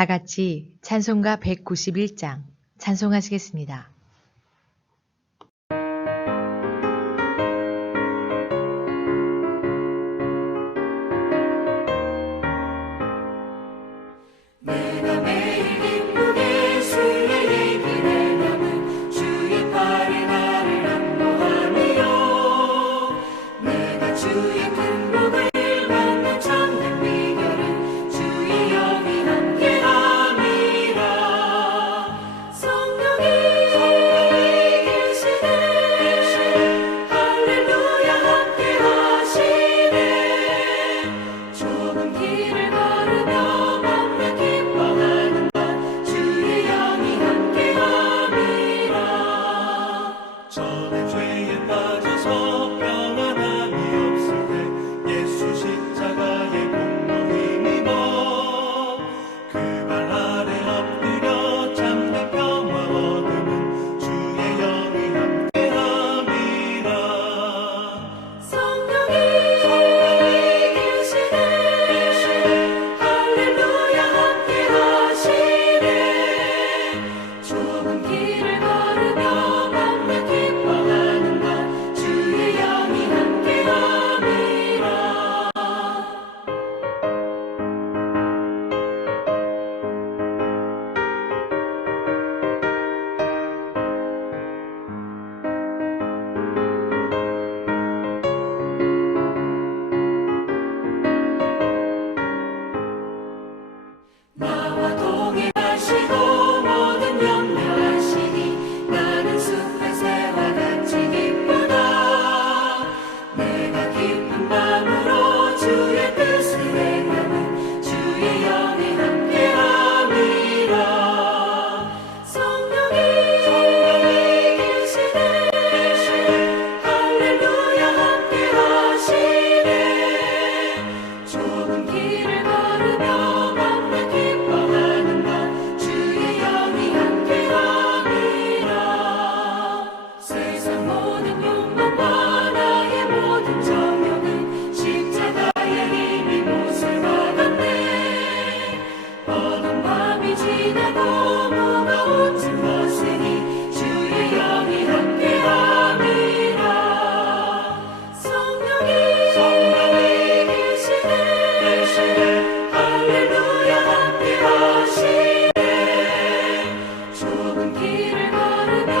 다 같이 찬송가 191장 찬송하시겠습니다. 내가 매일 기쁘게 주의 길에 남은 주의 팔에 나를 안보하니요. 내가 주의 큰 복을 받는 참된 비결은 주의 영이 함께함이라. 성령이 계시네 할렐루야 함께하시네. 좁은 길을 걸으며 저는 죄에 빠져서 평안함이 없을 때 예수 십자가의 공로 힘입어 그 발 아래 엎드려 참된 평화 얻음은 주의 영이 함께함이라. 성령이 계시네 할렐루야 함께하시네. 좁은 길을 걸으며 나와 동행하시고 모든 염려하시니 나는 숲의 새와 같이 기쁘다. 내가 기쁜 마음으로 주의 뜻을 행하는 주의 영이 함께함이라. 성령이 계시네 할렐루야 함께하시네. 좁은 길을 걸으며 세상 모든 욕망과 나의 모든 정욕은 십자가의 힘이 못을 받았네. 어두운 밤이 지나고 무거운 짐 벗으니 주의 영이 함께함이라. 성령이 계시네 할렐루야 함께하시네. 좁은 길을 걸으며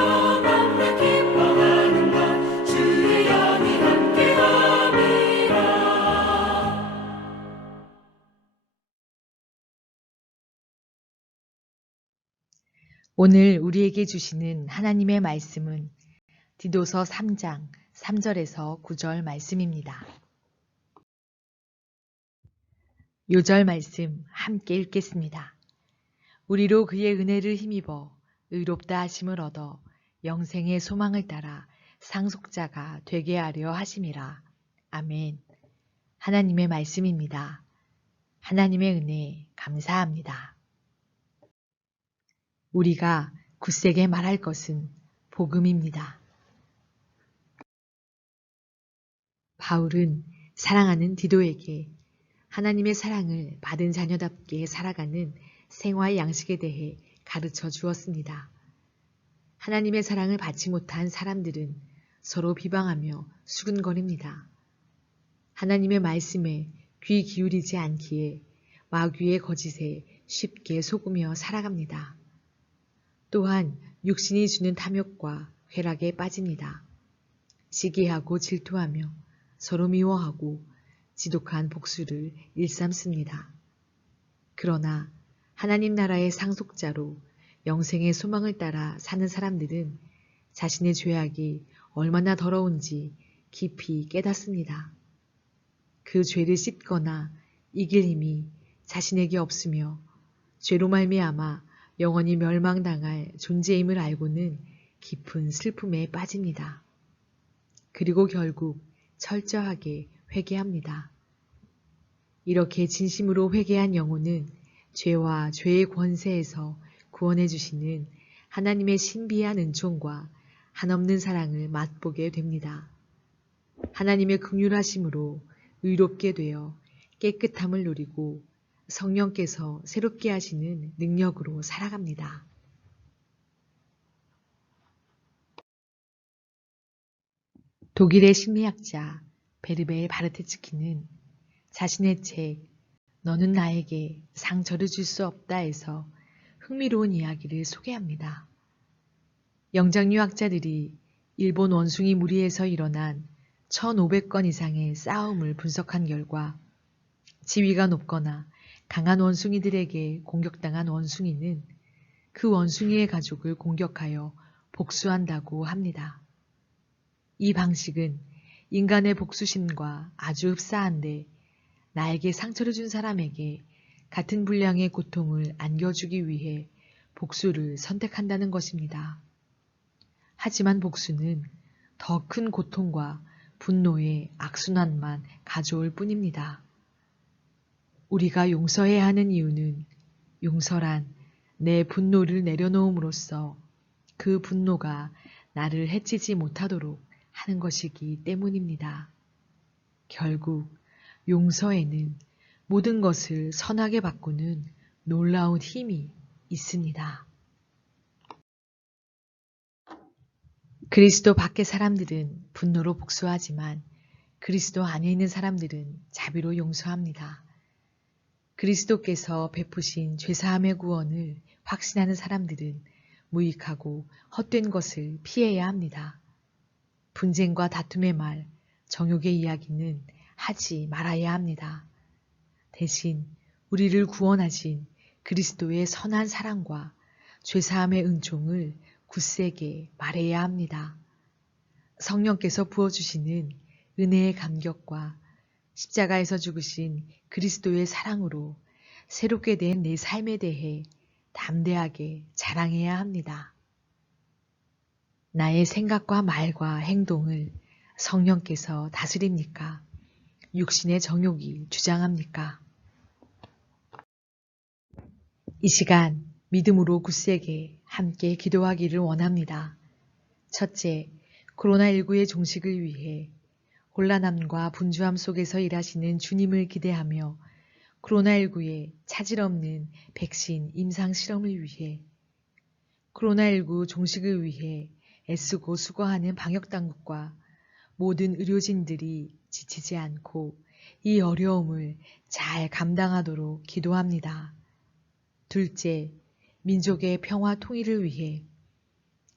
오늘 우리에게 주시는 하나님의 말씀은 디도서 3장 3절에서 9절 말씀입니다. 요절 말씀 함께 읽겠습니다. 우리로 그의 은혜를 힘입어 의롭다 하심을 얻어 영생의 소망을 따라 상속자가 되게 하려 하심이라. 아멘. 하나님의 말씀입니다. 하나님의 은혜 감사합니다. 우리가 굳세게 말할 것은 복음입니다. 바울은 사랑하는 디도에게 하나님의 사랑을 받은 자녀답게 살아가는 생활 양식에 대해 가르쳐 주었습니다. 하나님의 사랑을 받지 못한 사람들은 서로 비방하며 수근거립니다. 하나님의 말씀에 귀 기울이지 않기에 마귀의 거짓에 쉽게 속으며 살아갑니다. 또한 육신이 주는 탐욕과 쾌락에 빠집니다. 시기하고 질투하며 서로 미워하고 지독한 복수를 일삼습니다. 그러나 하나님 나라의 상속자로 영생의 소망을 따라 사는 사람들은 자신의 죄악이 얼마나 더러운지 깊이 깨닫습니다. 그 죄를 씻거나 이길 힘이 자신에게 없으며 죄로 말미암아 영원히 멸망당할 존재임을 알고는 깊은 슬픔에 빠집니다. 그리고 결국 철저하게 회개합니다. 이렇게 진심으로 회개한 영혼은 죄와 죄의 권세에서 구원해 주시는 하나님의 신비한 은총과 한없는 사랑을 맛보게 됩니다. 하나님의 긍휼하심으로 의롭게 되어 깨끗함을 누리고 성령께서 새롭게 하시는 능력으로 살아갑니다. 독일의 심리학자 베르벨 바르테츠키는 자신의 책 너는 나에게 상처를 줄 수 없다에서 흥미로운 이야기를 소개합니다. 영장류학자들이 일본 원숭이 무리에서 일어난 1500건 이상의 싸움을 분석한 결과 지위가 높거나 강한 원숭이들에게 공격당한 원숭이는 그 원숭이의 가족을 공격하여 복수한다고 합니다. 이 방식은 인간의 복수심과 아주 흡사한데 나에게 상처를 준 사람에게 같은 분량의 고통을 안겨주기 위해 복수를 선택한다는 것입니다. 하지만 복수는 더 큰 고통과 분노의 악순환만 가져올 뿐입니다. 우리가 용서해야 하는 이유는 용서란 내 분노를 내려놓음으로써 그 분노가 나를 해치지 못하도록 하는 것이기 때문입니다. 결국 용서에는 모든 것을 선하게 바꾸는 놀라운 힘이 있습니다. 그리스도 밖의 사람들은 분노로 복수하지만 그리스도 안에 있는 사람들은 자비로 용서합니다. 그리스도께서 베푸신 죄사함의 구원을 확신하는 사람들은 무익하고 헛된 것을 피해야 합니다. 분쟁과 다툼의 말, 정욕의 이야기는 하지 말아야 합니다. 대신 우리를 구원하신 그리스도의 선한 사랑과 죄사함의 은총을 굳세게 말해야 합니다. 성령께서 부어주시는 은혜의 감격과 십자가에서 죽으신 그리스도의 사랑으로 새롭게 된 내 삶에 대해 담대하게 자랑해야 합니다. 나의 생각과 말과 행동을 성령께서 다스립니까? 육신의 정욕이 주장합니까? 이 시간 믿음으로 굳세게 함께 기도하기를 원합니다. 첫째, 코로나19의 종식을 위해 혼란함과 분주함 속에서 일하시는 주님을 기대하며 코로나19의 차질 없는 백신 임상 실험을 위해 코로나19 종식을 위해 애쓰고 수고하는 방역당국과 모든 의료진들이 지치지 않고 이 어려움을 잘 감당하도록 기도합니다. 둘째, 민족의 평화 통일을 위해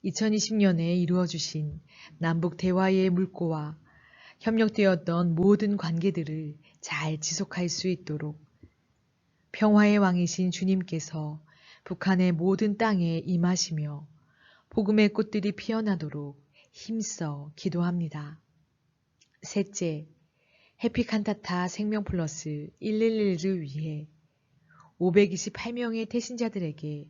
2020년에 이루어주신 남북 대화의 물꼬와 협력되었던 모든 관계들을 잘 지속할 수 있도록 평화의 왕이신 주님께서 북한의 모든 땅에 임하시며 복음의 꽃들이 피어나도록 힘써 기도합니다. 셋째, 해피칸타타 생명플러스 111을 위해 528명의 태신자들에게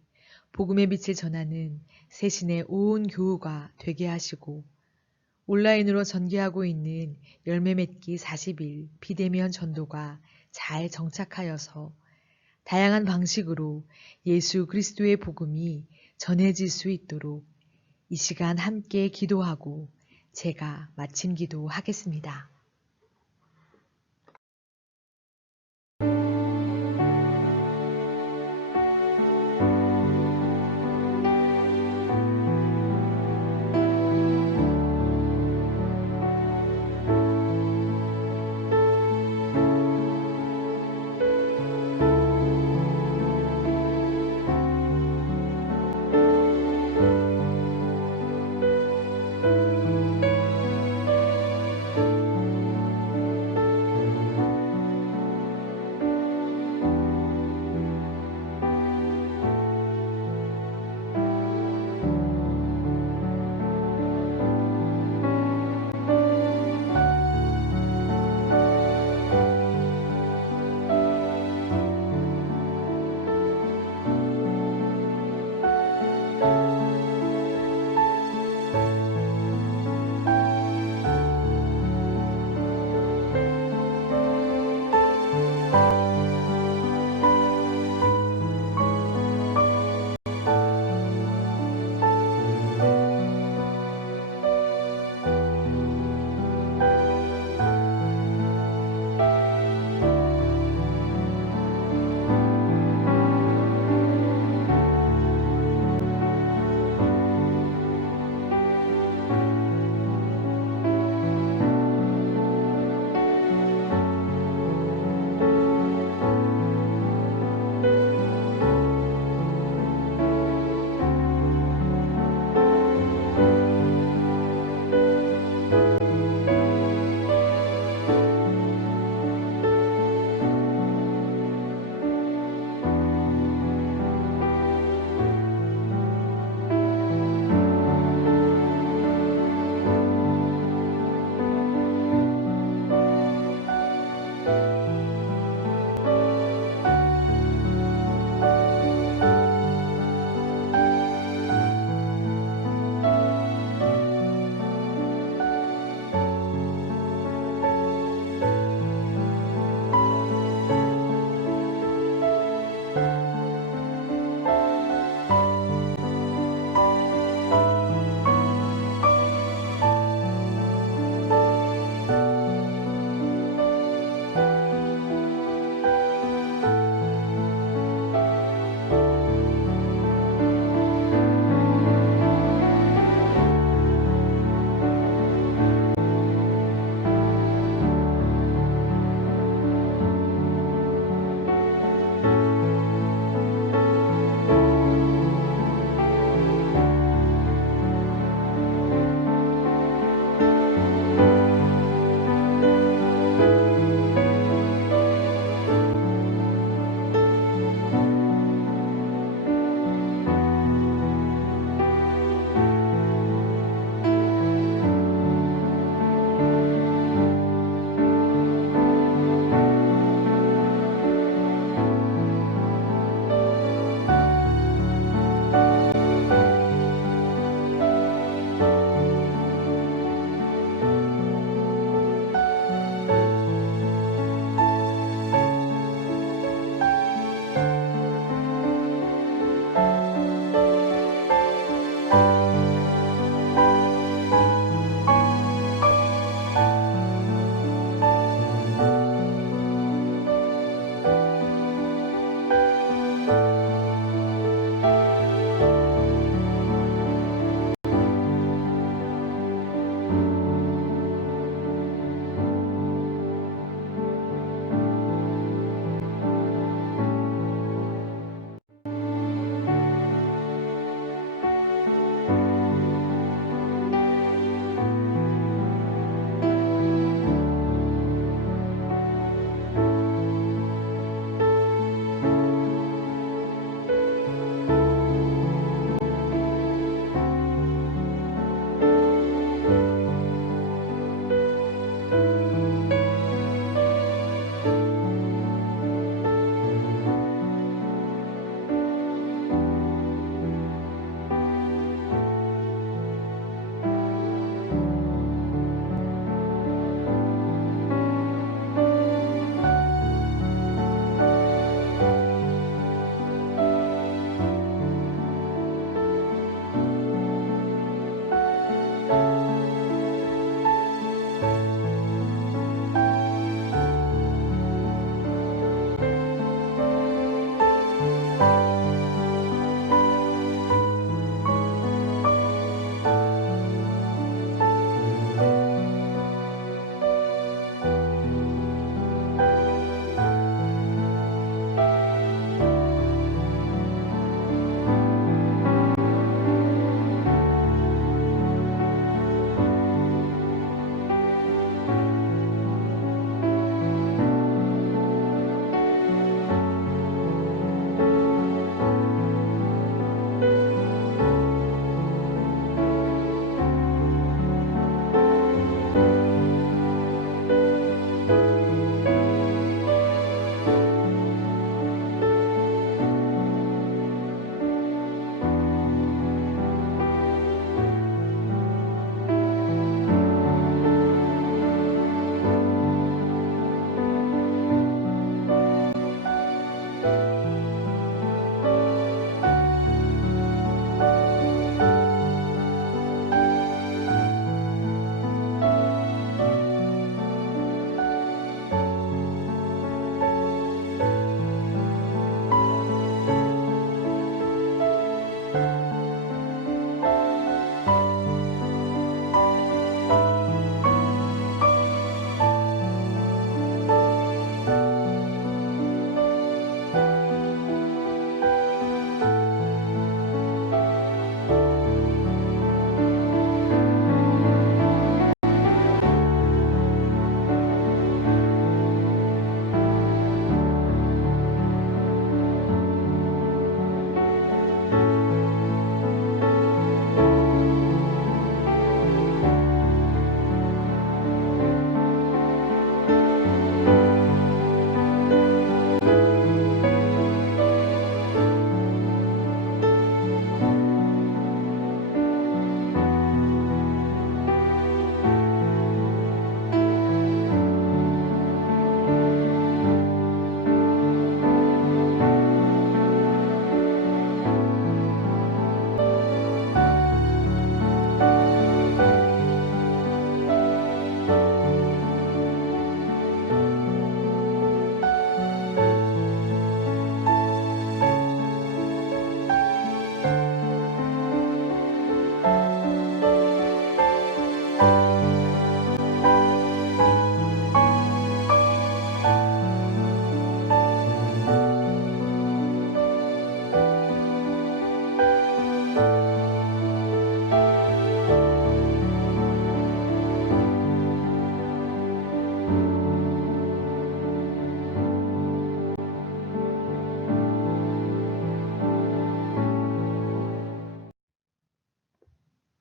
복음의 빛을 전하는 세신의 온 교우가 되게 하시고 온라인으로 전개하고 있는 열매 맺기 40일 비대면 전도가 잘 정착하여서 다양한 방식으로 예수 그리스도의 복음이 전해질 수 있도록 이 시간 함께 기도하고 제가 마침 기도하겠습니다.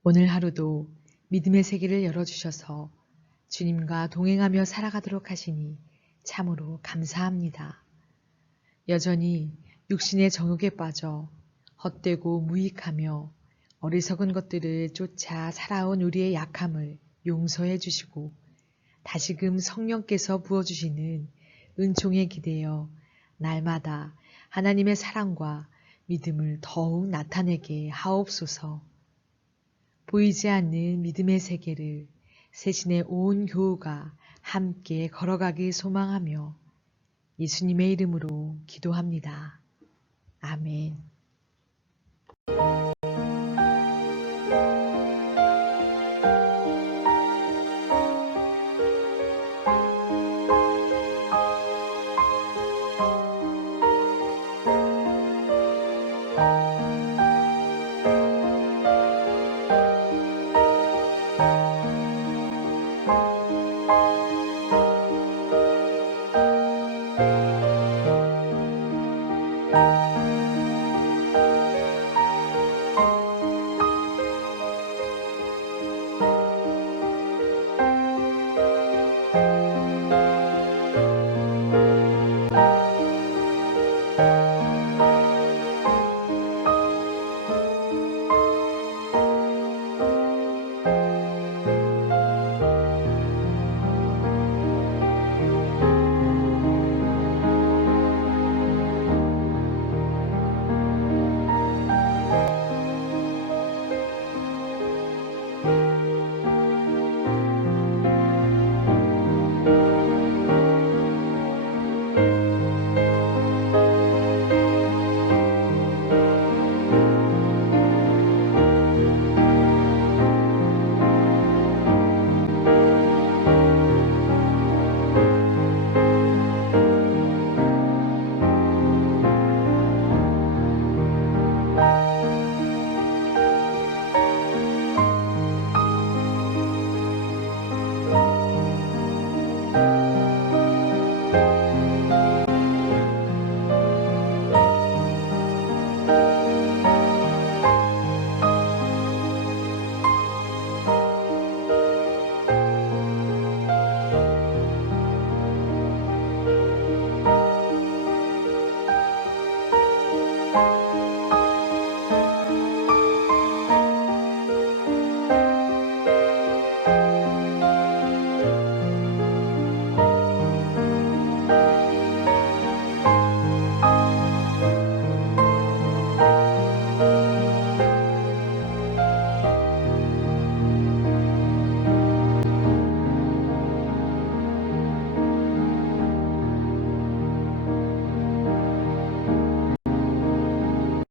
오늘 하루도 믿음의 세계를 열어주셔서 주님과 동행하며 살아가도록 하시니 참으로 감사합니다. 여전히 육신의 정욕에 빠져 헛되고 무익하며 어리석은 것들을 쫓아 살아온 우리의 약함을 용서해 주시고 다시금 성령께서 부어주시는 은총에 기대어 날마다 하나님의 사랑과 믿음을 더욱 나타내게 하옵소서. 보이지 않는 믿음의 세계를 세신의 온 교우가 함께 걸어가길 소망하며 예수님의 이름으로 기도합니다. 아멘.